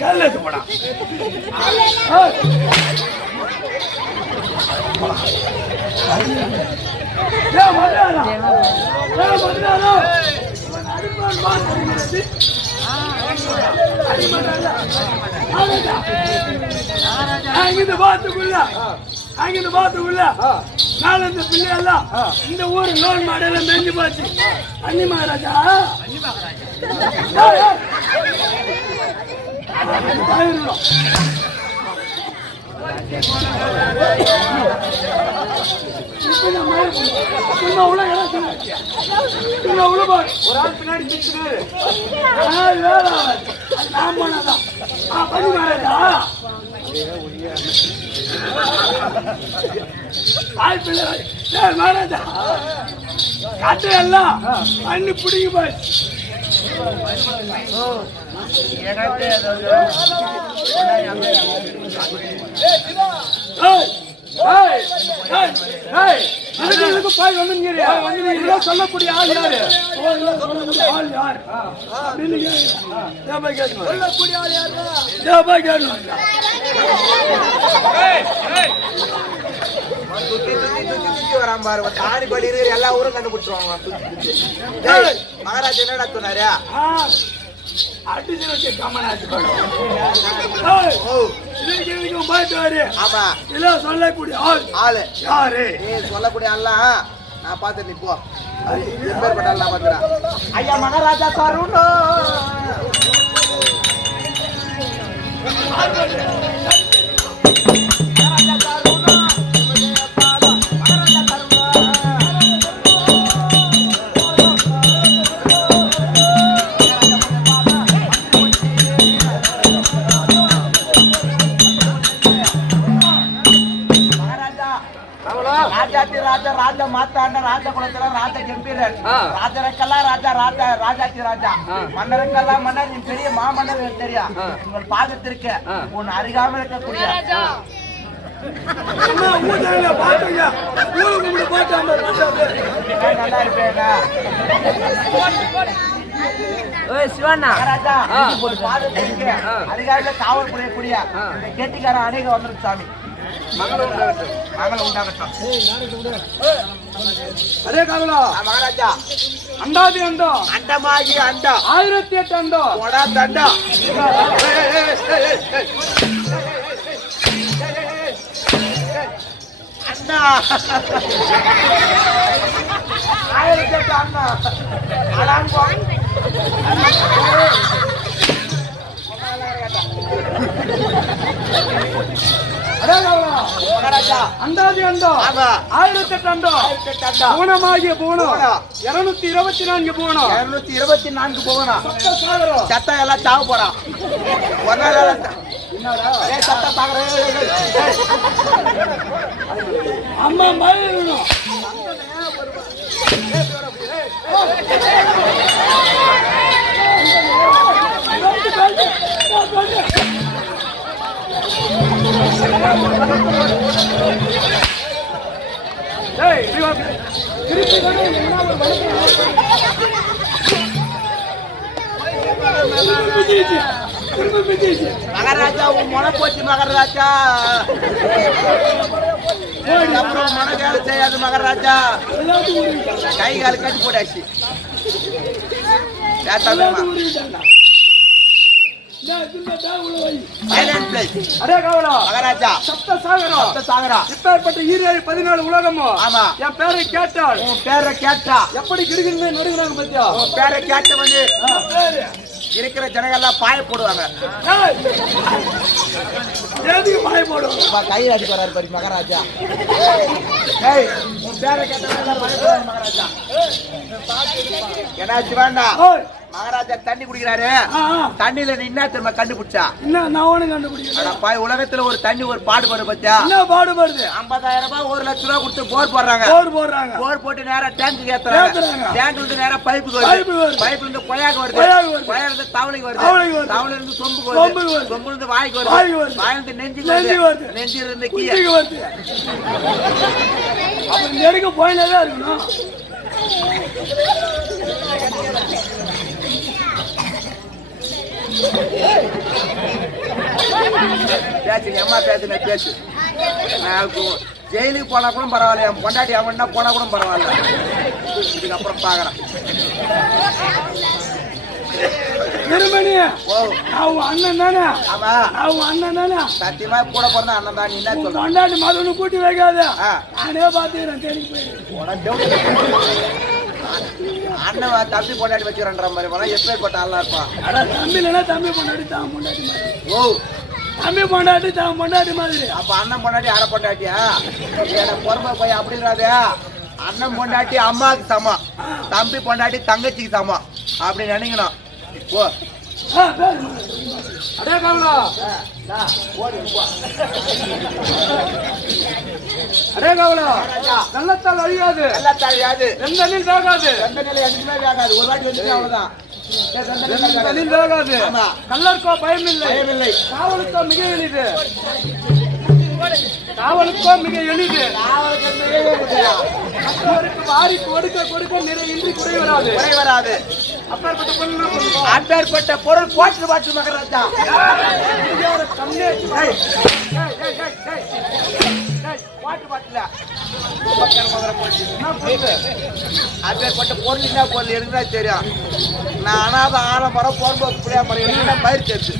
கல்லது போடா அங்கிருந்து பாத்துக்குள்ள நாலஞ்சு பிள்ளையெல்லாம் இந்த ஊர் லோன் மாடல மெஞ்சு போச்சு. அன்னி மகாராஜா ஒரு ஆள் பின்னாடி மகாராஜா காட்டையெல்லாம் அண்ணி பிடிங்க போய் சொல்லக்கூடிய ஆள் யாரு? தாடிபடி எல்லா ஊரும் கண்டுபிடிச்சிருவாங்க. மகாராஜா என்னடா சொன்னாரு? அடிச்சு கமனாச்சு சொல்லக்கூடிய ஆள் யாரு? சொல்லக்கூடிய ஆள்லாம் நான் பார்த்து நீ போ. நான் பார்த்துறேன். ஐயா மகாராஜா தருணோ ராஜா மாத்தாண்ட ராஜா குலத்துல ராஜா கம்பீரன் ராஜருக்கெல்லாம் ராஜா ராஜா ராஜாத்தி ராஜா மன்னருக்கெல்லாம் மன்னர் என் பெரிய மாமன்னர் தெரியும். உங்கள் பாதத்திற்கு உன் அருகாமல் இருக்கக்கூடிய நல்லா இருப்பேங்க ராஜா. பாதத்திற்கு அருகாமல் காவல் புரியக்கூடிய கேட்டிக்கார அநேக வந்துருக்கு சாமி. அதே காவலா மகாராஜா அண்டாதி அண்டா அண்டமாகி அண்டா 1008 அண்டா போடா தண்டா. அண்ணா 1008 அண்ணா அடாங்கோ அண்டாதி அண்டா 1008 அண்டா பூனமாகிய பூனம் 224 பூனம் 224 பூனம் சத்தம் எல்லாம் சாவ போறான். அம்மா மயிலும் மகாராஜா உன் மொன போச்சு மகாராஜா. அப்புறம் மன வேலை செய்யாது மகாராஜா. கை கால் கட்டி போட்டாச்சு. சைலண்ட் பிளேஸ் அடே காவலா மகாராஜா சப்த சாகரா இப்பேற்பட்ட ஈரேழு 14 உலகமும் ஆமா என் பேரை கேட்டால் உன் பேரை கேட்டா எப்படி கிடுகிடுன்னு நடுங்கிறாங்க பத்தியா உன் பேரை கேட்ட வந்து இருக்கிற ஜனங்கள்லாம் பாய போடுவாங்க எதுக்கு பாய போடுவாங்க கையில் அடிக்க வராரு பாரு மகாராஜா ஏய் உன் பேரை கேட்டா பாய போடுவாங்க மகாராஜா என்னாச்சு வேண்டாம் மகாராஜா தண்ணி குடிக்கிறாரு தண்ணியில நீ என்ன தெரியுமா கண்டுபிடிச்சா என்ன நான் ஒண்ணு கண்டுபிடிக்கிறேன் பாய் உலகத்துல ஒரு தண்ணி ஒரு பாடுபாடு பத்தியா என்ன பாடுபடுது 50,000 ரூபாய் 1 லட்சம் ரூபாய் கொடுத்து போர் போடுறாங்க போர் போட்டு நேரா டேங்க் ஏத்துறாங்க டேங்க்ல இருந்து நேரா பைப்புக்கு வருது பைப்ல இருந்து கொயாக்கு வருது கொயால இருந்து தவளைக்கு வருது தவளைல இருந்து சொம்புக்கு வருது சொம்புல இருந்து வாய்க்கு வருது வாயில இருந்து நெஞ்சுக்கு வருது நெஞ்சில இருந்து கீழே வருது அப்ப நெருங்க போயினே இருக்கணும் பேச்சு அம்மா பேசுன பேச்சு ஜெயிலுக்கு போனா கூட பரவாயில்ல என் பொண்டாட்டி அவன்னா போனா கூட பரவாயில்ல இதுக்கப்புறம் பாக்குறேன் அவங்க அண்ணன் தானே ஆமா அவங்க அண்ணன் தானே சத்தியமா கூட பிறந்த அண்ணன் தான் நீ என்ன சொல்ற பொண்டாட்டி மதவனு கூட்டி வைக்காத நானே பாத்துக்கிறேன் தேடி அண்ணன் தம்பி பொண்டாட்டி வச்சுக்கிறன்ற மாதிரி போனா எப்படி போட்ட ஆளா இருப்பான் தம்பி இல்லைன்னா தம்பி பொண்டாட்டி தான் பொண்டாட்டி மாதிரி ஓ தம்பி பொண்டாட்டி தான் பொண்டாட்டி மாதிரி அப்ப அண்ணன் பொண்டாட்டி அரை பொண்டாட்டியா எனக்கு பொறுமை போய் அப்படின்றாதே அண்ணன் பொண்டாட்டி அம்மாவுக்கு சமம் தம்பி பொண்டாட்டி தங்கச்சிக்கு சமம் அப்படி நினைக்கணும் ஓ அடே காவலா அடே காவலா நல்லத்தால் அழியாது எந்த நீர் வேகாது ஒரு வாட்டி வந்து அவ்வளவுதான் வேகாது கல்லர்க்கோ பயமில்லை காவலுக்கோ மிக எளிது வாரி கொடுக்க நிறையின்றி குறை வராது அப்பேற்பட்ட பொருள் போட்டு பாட்டு மகராஜா பாட்டு பாட்டுல அப்பேற்பட்ட பொருள் என்ன பொருள் எடுக்கிறா தெரியும் நான் அனாத ஆலமரம் போகும்போது புளியா மரம் என்ன பயிர் சேர்த்து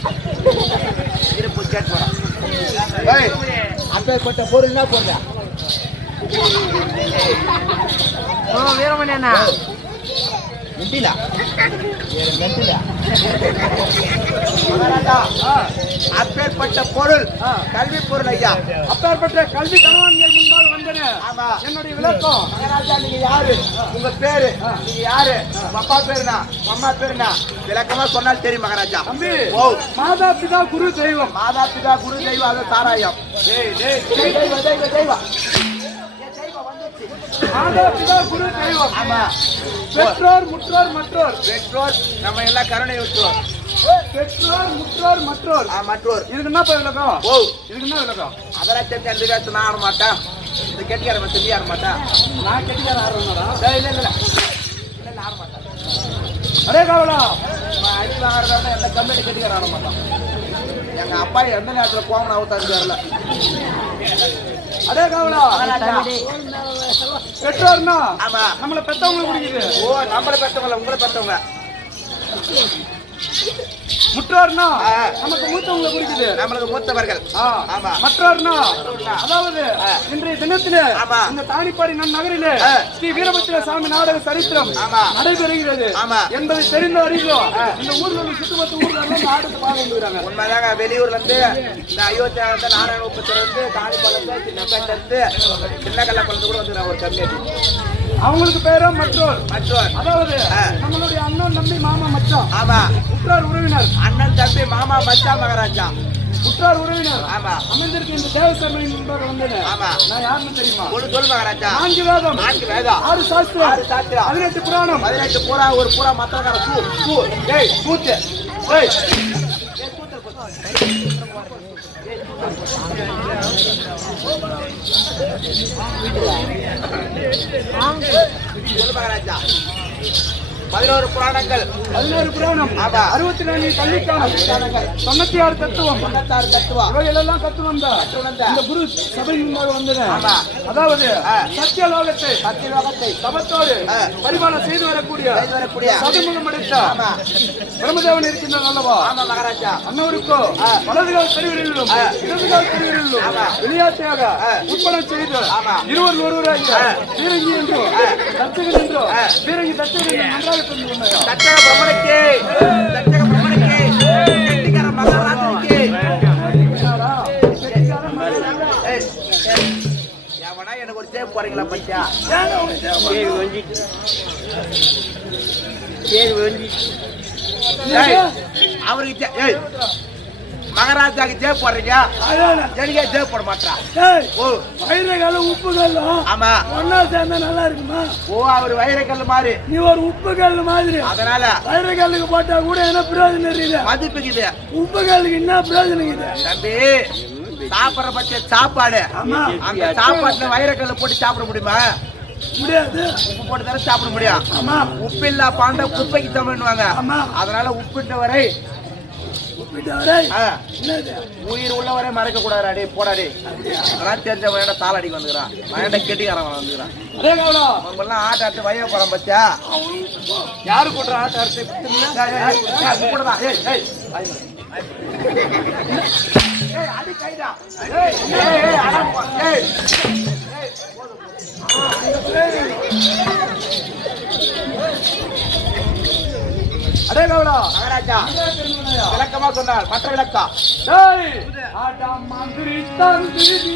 இருப்பு கேட்டு போறேன் அப்பேற்பட்ட பொருள் என்ன பொருள் வீரமணியண்ணா நெட்டில அப்பேற்பட்ட பொருள் கல்வி பொருள் ஐயா அப்பேற்பட்ட கல்வி கணவன்கள் முன்பாக வந்தன ஆமா என்னுடைய விளக்கம் மகாராஜா நீங்க யாரு உங்க பேரு நீங்க யாரு உங்க அப்பா பேருனா அம்மா பேருனா விளக்கமா சொன்னால் தெரியும் மகாராஜா தம்பி ஓ மாதா பிதா குரு தெய்வம் அது சாராயம் தெய்வம் மாதா பிதா குரு தெய்வம் ஆமா பெற்றோர் முற்றோர் மற்றோர் பெற்றோர் நம்ம எல்லாம் கருணை விட்டுவோம் பெற்றோர் முற்றோர் மற்றோர் மற்றோர் இதுக்கு என்ன விளக்கம் ஓ இதுக்கு என்ன விளக்கம் அதெல்லாம் தெரிஞ்சு அந்த காசு நான் ஆட மாட்டேன் இந்த கெட்டிக்கார தெரிஞ்சு ஆட மாட்டேன் நான் கெட்டிக்கார ஆடுறேன் இல்ல ஆட மாட்டேன் அடே காவலா அடி வாங்குறதா எந்த கம்பெனி கெட்டிக்கார ஆட மாட்டான் எங்க அப்பா எந்த நேரத்துல போகணும் அவுத்தாரு தெரியல அடே காவலா பெற்றோர்னா ஆமா நம்மள பெத்தவங்க குடிக்குது ஓ நம்மள பெத்தவங்க உங்களை பெத்தவங்க முற்றோர்னா நமக்கு மூத்தவங்களை குறிக்குது நம்மளுக்கு மூத்தவர்கள் ஆமா மற்றோர்னா அதாவது இன்றைய தினத்திலே ஆமா இந்த தானிப்பாடி நகரிலே ஸ்ரீ வீரபத்திர சாமி நாடக சரித்திரம் நடைபெறுகிறது என்பதை தெரிந்து அறிந்தோம் இந்த ஊர்ல உள்ள சுற்றுப்பட்டு ஊர்ல இருந்து ஆடத்தை பார்க்க வந்துருக்காங்க உண்மைதாங்க வெளியூர்ல இருந்து இந்த அயோத்தியா நாராயண உப்பத்துல இருந்து தானிப்பாளத்துல சின்னக்கல்ல இருந்து சின்னக்கல்லப்பள்ளத்து கூட வந்துருக்காங்க ஒரு கம்யூனிட்டி அவங்களுக்கு பேரும் மற்றோர் அதாவது நம்மளுடைய அண்ணன் தம்பி மாமா மச்சான் ஆமா உற்றார் உறவினர் அண்ணன் தம்பி மாமா மச்சான் மகாராஜா உற்றார் உறவினர் ஆமா அமைந்திருக்க இந்த தேவசபையின் முன்பாக வந்தேன் ஆமா நான் யாருன்னு தெரியுமா சொல்லு மகாராஜா 4 வேதம் 6 சாஸ்திரம் 18 புராணம் 18 பூரா ஒரு பூரா மத்தவங்க கூத்து 11 புராணங்கள் 11 புராணம் ஆமா 64 கல்விக்கான 96 தத்துவம் 96 தத்துவம் இவைகளெல்லாம் கற்று வந்த இந்த குரு சபை முன்பாக வந்தது. அதாவது சத்தியலோகத்தை தபத்தோடு பரிமாணம் செய்து வரக்கூடிய சதுர்முகம் அடைத்த பிரம்மதேவன் இருக்கின்றார் அல்லவா? மகாராஜா அன்னவருக்கோ வலதுகால் தெருவிலும் இடதுகால் தெருவிலும் விளையாட்டாக உட்படம் செய்து இருவர் ஒருவராக பீரங்கி என்றோ தச்சகன் என்றோ பீரங்கி தச்சகன் என்று நன்றாக தெரிந்து கொண்டார். தச்சக பிரம்மனுக்கு கெட்டிக்கார மகாராஜனுக்கு எவனா எனக்கு ஒரு சேப் போறீங்களா பச்சா? அவருக்கு மகாராஜாக்கு ஜேப் போடுறீங்க, எனக்கே ஜேப் போட மாட்டான். வைரக்கல் உப்பு கல்லும் ஆமா ஒன்னா சேர்ந்தா நல்லா இருக்குமா? ஓ அவர் வைரக்கல் மாதிரி, நீ ஒரு உப்பு கல் மாதிரி. அதனால வைரக்கல்லுக்கு போட்டா கூட என்ன பிரயோஜனம் இருக்குது? மதிப்புக்குது. உப்பு கல்லுக்கு என்ன பிரயோஜனம் இருக்குது? தம்பி சாப்பிடுற பட்ச சாப்பாடு அந்த சாப்பாட்டுல வைரக்கல்ல போட்டு சாப்பிட முடியுமா? முடியாது. உப்பு போட்டு தானே சாப்பிட முடியும். ஆமா உப்பு இல்ல பாண்ட குப்பைக்கு தமிழ்வாங்க. அதனால உப்புட்ட வரை உயிர் உள்ளவரை மறைக்க கூடாது. அடி போடாடி அதெல்லாம் தெரிஞ்ச வயட தாள் அடிக்க வந்துக்கிறான், வயட கெட்டிக்காரன் வந்துக்கிறான். அவங்கெல்லாம் ஆட்ட ஆட்டு வய போறான் பச்சா. யாரு போடுற ஆட்ட அர்த்தம் அடி கைடா. அடே கவுடா மகாராஜா விளக்கமா சொன்னார். மற்ற விளக்கா மந்திரி தந்திரி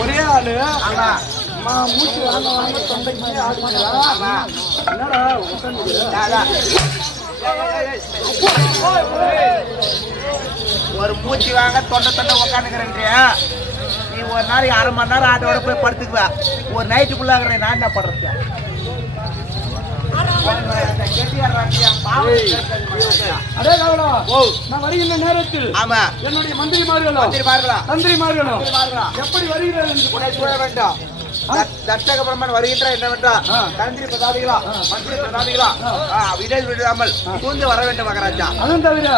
ஒரே ஆளு. மூச்சு வாங்க வாங்க தொண்டைக்கு என்னடா ஒரு மூச்சு வாங்க தொண்டை தொண்டை உக்காந்துக்கிறேன்றியா? நீ ஒரு நாளைக்கு 1/2 மணி நேரம் ஆட்டோட போய் படுத்துக்குவா. ஒரு நைட்டுக்குள்ளாகிற நான் என்ன பண்றது? அடே கவுடா நான் வருகின்ற நேரத்தில் ஆமா என்னுடைய மந்திரிமார்களும் தந்திரிமார்களும் எப்படி வருகிறார்கள் என்று சூழ வேண்டாம். தட்சக பிரம்மன் வருகின்ற என்னவென்றா தந்திரி பிரதாதிகளா மந்திரி பிரதாதிகளா விடல் விடாமல் தூந்து வர வேண்டும் மகாராஜா. அதுவும் தவிர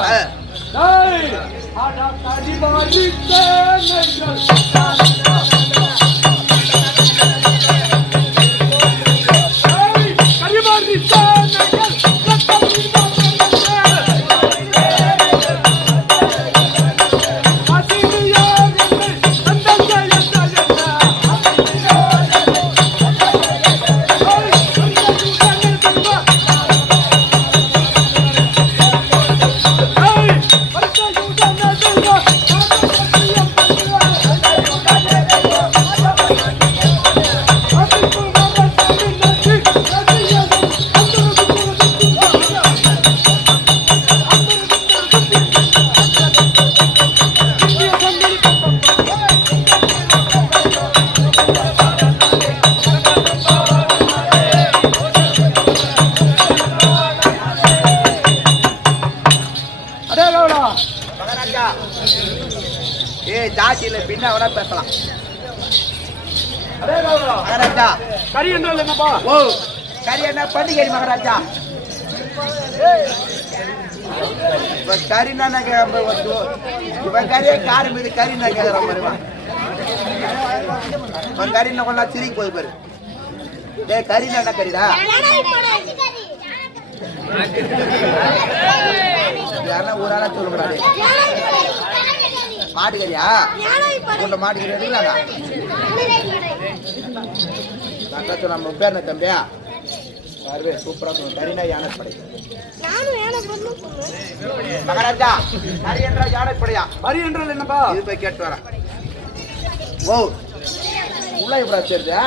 ஜாதியில பின்ன அவனா பேசலாம். கறி என்றால் என்னப்பா? ஓ கறி என்ன பண்டிகை மகாராஜா? கறினா இவன் கறியே காரு மீது கறி நான் கேட்கற மாதிரி கறினா கொண்டா சிரிக்கு போது பாரு. டே கறினா என்ன கறிடா? யாருன்னா ஒரு ஆளா சொல்லக்கூடாது. மாட்டுக்கறியா? உள்ள மாட்டுக்கறி எடுக்கலாங்க. நம்ம பேர் என்ன தம்பியா? சூப்பரா சொல்லுங்க. கறினா யானைப்படை. மகாராஜா கறி என்றால் யானைப்படையா? கறி என்றால் என்னப்பா? இது போய் கேட்டு வரேன். ஓ உள்ள எப்படா தெரியுதா?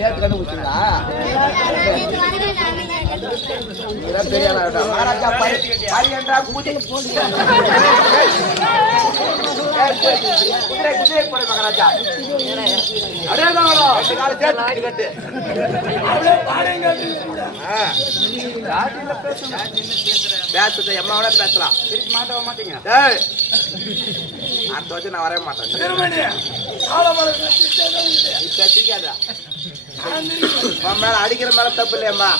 நேற்று கண்டுபிடிச்சிங்களா? பெரிய மகாராஜா கறி என்றால் குதிரை குதிரை போட மகாராஜா. கட்டு பேசுறது எம்மாவோட பேசலாம். திருப்பி மாட்டவ மாட்டீங்க. அடுத்த வச்சு நான் வரவே மாட்டேன். மேல அடிக்கிற மேல தப்பு இல்லையம்மா.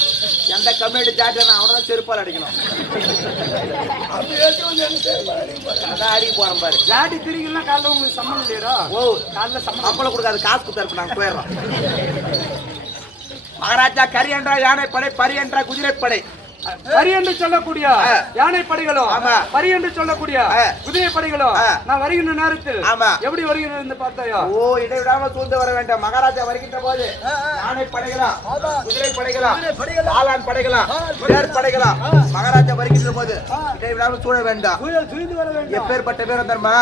எந்த கம்யூனிட்டி ஜாட்டினா அவனதான் செருப்பால் அடிக்கணும். அதான் அடிக்க போறேன் பாரு. ஜாட்டி திரிக்கலாம் காலைல உங்களுக்கு சம்மந்தம் இல்லையா? ஓ காலைல சம்மந்தம் அப்பளம் கொடுக்காது. காசு கொடுத்தாரு. நாங்க போயிடுறோம். மகாராஜா கரி என்றால் யானை படை, பரி என்றால் குதிரை படை. பரி என்று சொல்லக்கூடிய யானை படைகளும் பரி என்று சொல்லக்கூடிய குதிரை படைகளும் நான் வருகின்ற நேரத்தில் எப்படி வருகிறது பார்த்தாயோ? ஓ இடைவிடாம சூழ்ந்து வர வேண்டாம். மகாராஜா வருகின்ற போது யானை படைகளாம், குதிரை படைகளாம், பாலான் படைகளாம், தேர் படைகளாம் மகாராஜா வருகின்ற போது இடைவிடாம சூழ வேண்டாம். எப்பேற்பட்ட பேர் தர்மா?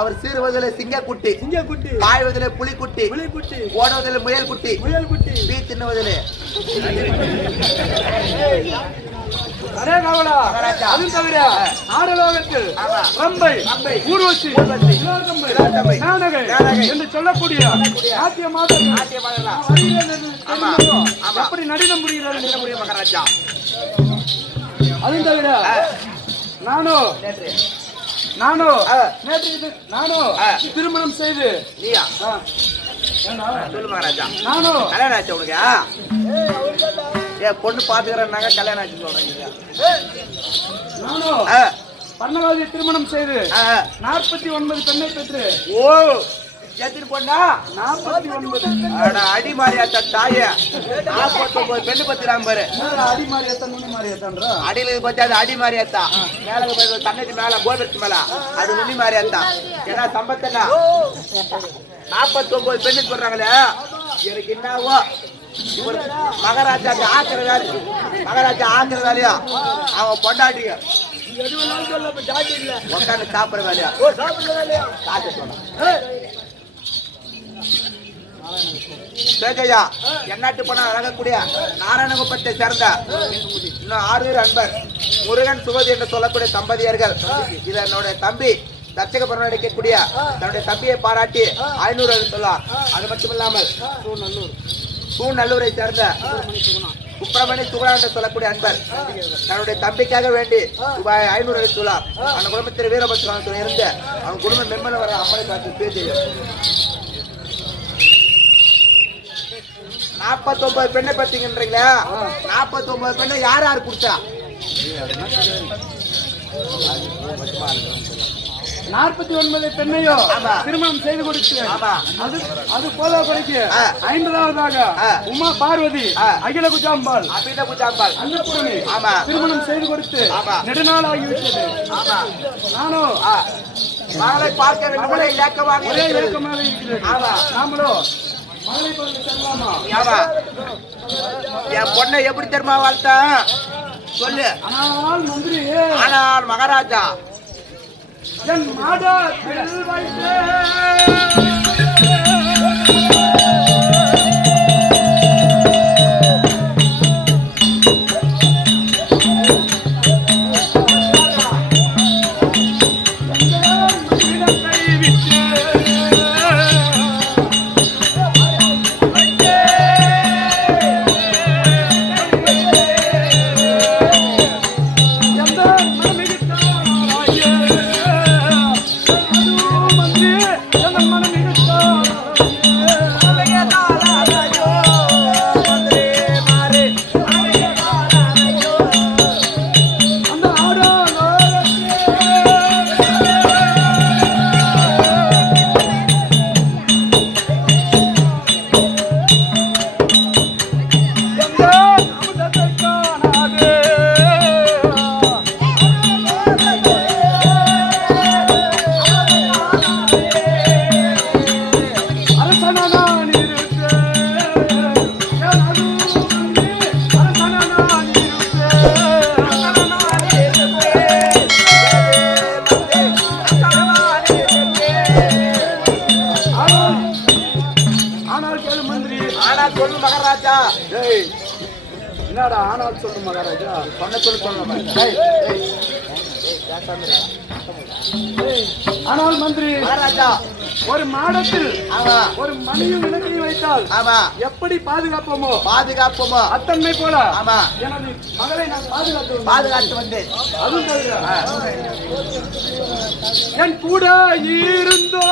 அவர் சீறுவதிலே சிங்கக்குட்டி, பாய்வதிலே புலிக்குட்டி, ஓடுவதிலே முயல் குட்டி, பீ தின்னுவதிலே அதே காவலா. அதுவும் தவிர ஆடலோகத்தில் ரம்பை, ஊர்வசி, என்று சொல்லக்கூடிய எப்படி நடினம் புரிகிறது மகாராஜா. அதுவும் தவிர நானோ திருமணம் செய்து சொல்லு மகாராஜா. நானும் கல்யாணம் ஆச்சு உனக்கு? பொண்ணு பாத்துக்கிறேன்னாங்க கல்யாணம் ஆச்சு சொல்றீங்க. நானும் பண்ணவாதி திருமணம் செய்து 49 பெண்ணை பெற்று. ஓ எத்தனை பொண்ணா? 49. அடி மாறியாத்தா தாய 49 பெண்ணு பத்திராம பாரு. அடி மாறியாத்தா நுனி மாறியாத்தான்ற அடியில பத்தி அது அடி மாறியாத்தா. மேல தண்ணிக்கு மேல கோபுரத்து மேல அது நுனி மாறியாத்தா. ஏன்னா சம்பத்தனா 49 பெண்ணு சொல்றாங்களே. எனக்கு என்னவோ மகாராஜாக்கு ஆக்கிற வேலை, மகாராஜா ஆக்கிற வேலையா அவன் பொண்டாட்டிய உட்காந்து சாப்பிடுற வேலையா காட்ட சொன்ன சேகையா. என்னாட்டு பணம் அழகக்கூடிய நாராயணகுப்பத்தை சேர்ந்த இன்னும் 6 பேர் அன்பர் முருகன் சுகதி என்று சொல்லக்கூடிய தம்பதியர்கள். இது என்னுடைய தம்பி தச்சக பருவம் நடிக்கக்கூடிய தன்னுடைய தம்பியை பாராட்டி 500 அளித்துள்ளார். அது மட்டுமில்லாமல் சூநல்லூரை சேர்ந்த சுப்பிரமணிய சுகுணா என்று சொல்லக்கூடிய அன்பர் தன்னுடைய தம்பிக்காக வேண்டி ரூபாய் 500 அளித்துள்ளார். அந்த குடும்பத்தில் வீரபத்ரன் இருந்து அவன் குடும்பம் மெம்மன வர அம்மனை பார்த்து பேச்சு. 49 பெண்ணை பத்திங்கன்றீங்களா? 49 பெண்ணை யார் யார் கொடுத்தா? 49 பெண்ணையோ திருமணம் செய்து கொடுத்து அது போல படிக்கு 50வதாக உமா பார்வதி அகில குஜாம்பாள் அன்னபூரணி திருமணம் செய்து கொடுத்து நெடுநாள் ஆகிவிட்டது. நானும் மகளை பார்க்க வேண்டும் ஒரே ஏக்கமாக இருக்கிறது. நாமளோ மகளை பார்க்க செல்லலாமா? என் பொண்ணை எப்படி தெரியுமா வாழ்த்தா சொல்லு. ஆனால் மந்திரி, ஆனால் மகாராஜா என் மாடா வைத்தே மந்திரி மகாராஜா. டேய் என்னடா ஆனால் சொல்லு மகாராஜா. சொன்ன சொல்லு. ஆனால் மந்திரி மகாராஜா, ஒரு மாடத்தில் ஆமா ஒரு மணியும் விளக்கையும் வைத்தால் ஆமா எப்படி பாதுகாப்போமோ அத்தன்மை போல ஆமா எனது மகளை நான் பாதுகாத்து வந்தேன். அதுவும் தவிர என் கூட இருந்தோ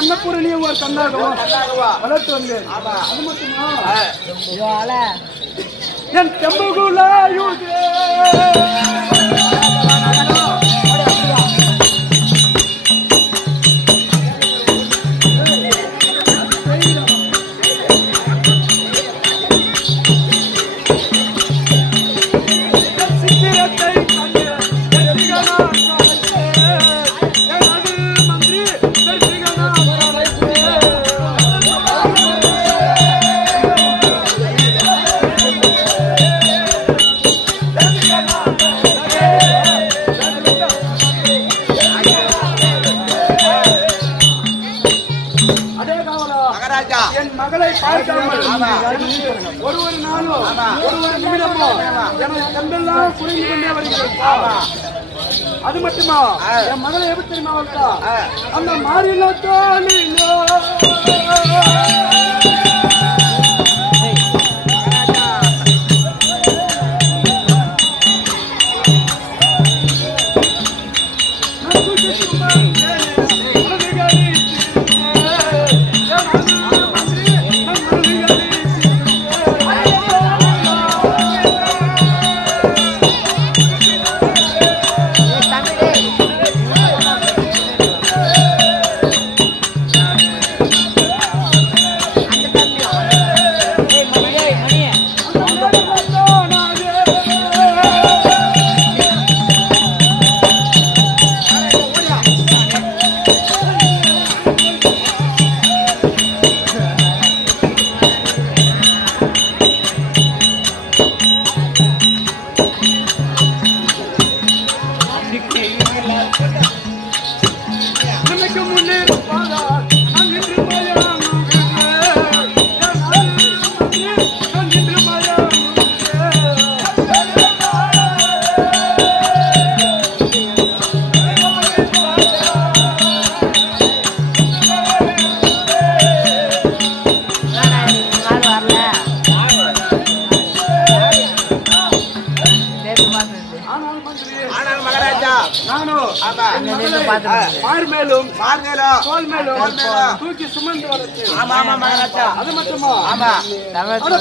அன்னபூரணியை ஒரு கண்ணாகவா வளர்த்து வந்தேன். அது மட்டுமா என் தெம்பகுலாயுதே என் மகளை பார்க்காமல் ஒரு நாளும் ஒரு நிமிடமோ எனது கண்டெல்லாம் குறைந்து கொண்டே வருகிறது. அது மட்டுமா என் மகளை எப்படி தெரியுமா வளர்த்தா அந்த மாறிலோ தோழிலோ தூக்கி சுமந்து வளர்த்து. அது மட்டுமா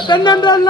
பெண் என்றால்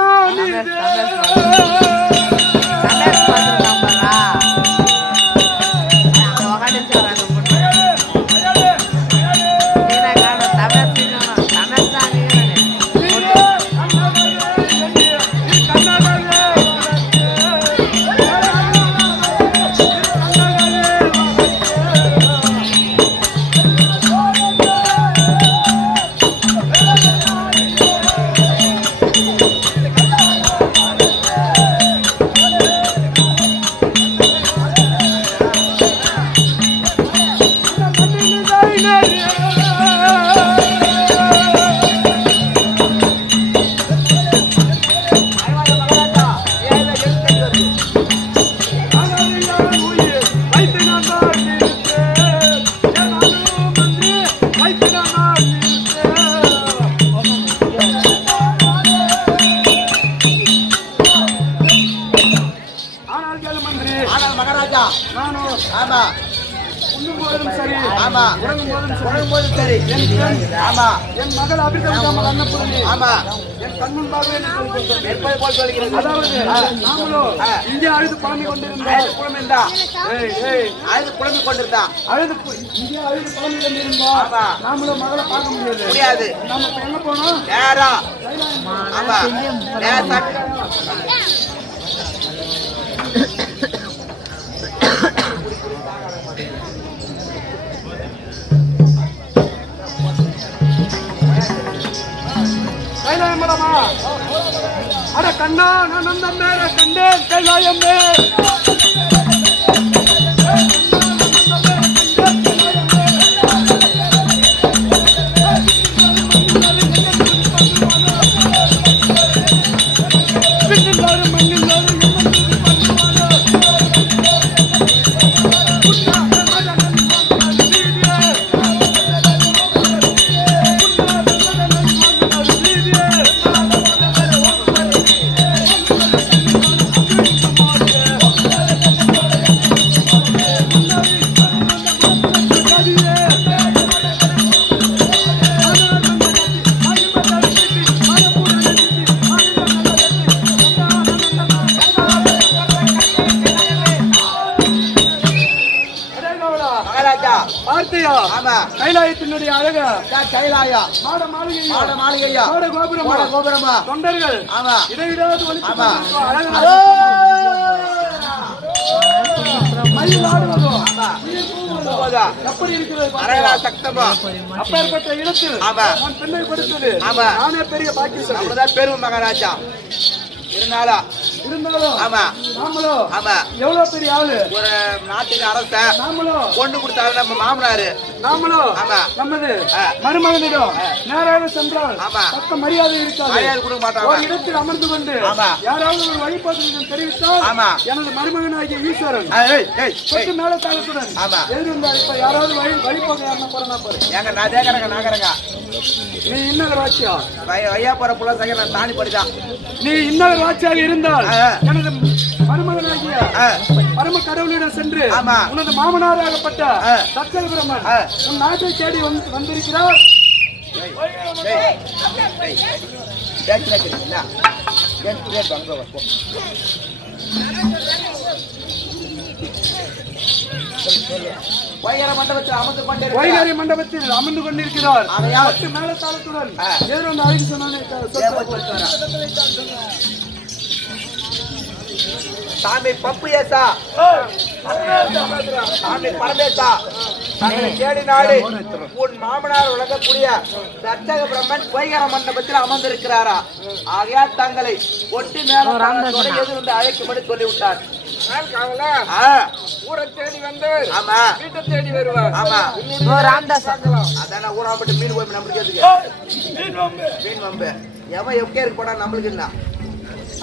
நானும் ஆமா உண்ணும் போதும் சரி, ஆமா உறங்கும் போதும் சரி, உறங்கும் போதும் சரி, என் பெண், ஆமா என் மகள் அபிதம் அன்னபூரணி ஆமா என் கண் முன்பாகவே நிற்பது போல் தெரிகிறது. எப்போது போல் சொல்கிறது. அதாவது நாமளோ இங்கே அழுது புலம்பிக் கொண்டிருந்தோம். அழுது புலம்பிருந்தா ஏய் அழுது புலம்பிக் கொண்டிருந்தா இங்கே அழுது புலம்பிக் கொண்டிருந்தோம். ஆமா நாமளும் மகளை பார்க்க முடியாது. முடியாது. நாம இப்ப எங்க போனோம்? நேரா ஆமா நேரா கைலாயம் மரமா? அட கண்ணா, நான் அந்த மேல கண்டேன் கைலாயமே. மகாராஜா பார்த்தியா ஆமா கைலாயத்தினுடைய அழக? கைலாயா மாட மாளிகையா? மாட மாளிகையா மாட கோபுரமா? மாட கோபுரமா தொண்டர்கள் ஆமா இடைவிடாது ஒலித்துக் ஆமா. கொண்டிருக்கும் அழகான அதோ! மயில் ஆடுவதோ, ஆமா. நீர் கூவுவதோ, போதா. எப்படி இருக்கிறது அரகா பார்த்தியா? சக்தமா அப்பேற்பட்ட இடத்தில் ஆமா. நான் பெண்ணை கொடுத்தது ஆமா. நானே பெரிய பாக்கியம். நம்மதான் பெருமை மகாராஜா இருந்தாலும் இருந்தாலும் ஆமா நாமளும் ஆமா எவ்வளவு பெரிய ஆளு. ஒரு நாட்டுக்கு அரசன் நாமளும் பொண்ணு கொடுத்தாரு நம்ம மாமனாரு நாமளும் ஆமா. நமது ஆ. மருமகனிடம் நேராக சென்றால் ஆமா. தக்க மரியாதை இருக்காது. மரியாதை கொடுக்க மாட்டாங்க ஒரு இடத்தில் அமர்ந்து கொண்டு ஆமா. யாராவது ஒரு வழிபாட்டு தெரிவித்தால் ஆமா. எனது மருமகனாகிய ஈஸ்வரன் ஏய், ஏய், சொட்டு ஏய். மேல தாளத்துடன் ஆமா. எழுதிருந்தா இப்ப யாராவது வழிபாடு யாருன்னா போறனா பாரு. ஏங்க நான் தேக்கறேங்க நாகரங்க நீ இன்னொரு வாட்சியா? ஐயா போற புள்ள சங்க நான் தாண்டி படிதான் நீ இன்னொரு வாட்சியாக இருந்தால் ஆ. எனது மருமகனாகிய பரம கடவுளிடம் சென்று ஆமா. உனது மாமனாராகப்பட்ட ஆ. தச்சல் பிரம்மன் ஆ. உன் நாட்டை தேடி வந்திருக்கிறார். வைகர மண்டபத்தில் அமர்ந்து கொண்டிருக்கிறார். வைகாரி மண்டபத்தில் அமர்ந்து கொண்டிருக்கிறார். ஆகையால் பட்டு மேல தாளத்துடன் ஆ. ஏதோ ஒன்று அழைத்து சொன்னானே சாமி பப்பியேசா சாமி பரமேசா தங்களை தேடி நாடு உன் மாமனார் வழங்கக்கூடிய தர்ச்சக பிரம்மன் வைகர மண்டபத்தில் அமர்ந்திருக்கிறாரா? ஆகையால் தங்களை ஒட்டி மேலே எதிர்ந்து அழைக்கும்படி சொல்லிவிட்டார். ஊரை தேடி வந்து ஆமா வீட்டை தேடி வருவார். ஆமா அதான ஊரா மட்டும் மீன் போய் நம்மளுக்கு எதுக்கு மீன் வம்பு எவன் எங்கே இருக்கு போடா நம்மளுக்கு என்ன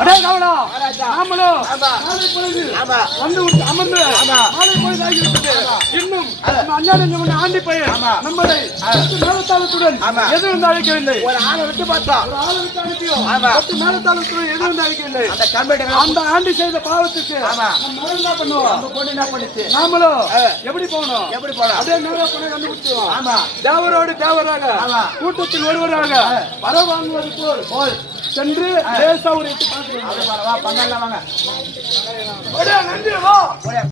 அடே கவலா மகாராஜா. நாமளும் ஆமா. நாளை பொழுது ஆமா வந்து விட்டு அமர்ந்து ஆமா. மாலை பொழுது ஆகிவிட்டது. இன்னும் நம்ம அஞ்ஞானஞ்சவன் ஆண்டி பையன் ஆமா. நம்மளை பட்டு மேலத்தாளத்துடன் ஆமா. எது வந்து அழைக்கவில்லை. ஒரு ஆளை விட்டு பார்த்தோம் ஒரு ஆளை விட்டு அனுப்பியும் ஆமா. பட்டு மேலத்தாளத்துடன் எது வந்து அழைக்கவில்லை. அந்த கம்பெனி அந்த ஆண்டி செய்த பாவத்துக்கு ஆமா. நம்ம மகன் என்ன பண்ணுவோம்? நம்ம பொண்ணு என்ன பண்ணிச்சு நாமளும் ஆ. எப்படி போகணும்? எப்படி போலாம் அப்படியே நேரா போய் கண்டுபிடிச்சிருவோம். ஆமா தேவரோடு தேவராக ஆமா. கூட்டத்தில் ஒருவராக வர வாங்குவது போல் சென்று லேசா ஒரு எட்டு பார்த்து அது வா பங்கல்ல வாங்க நன்றி வா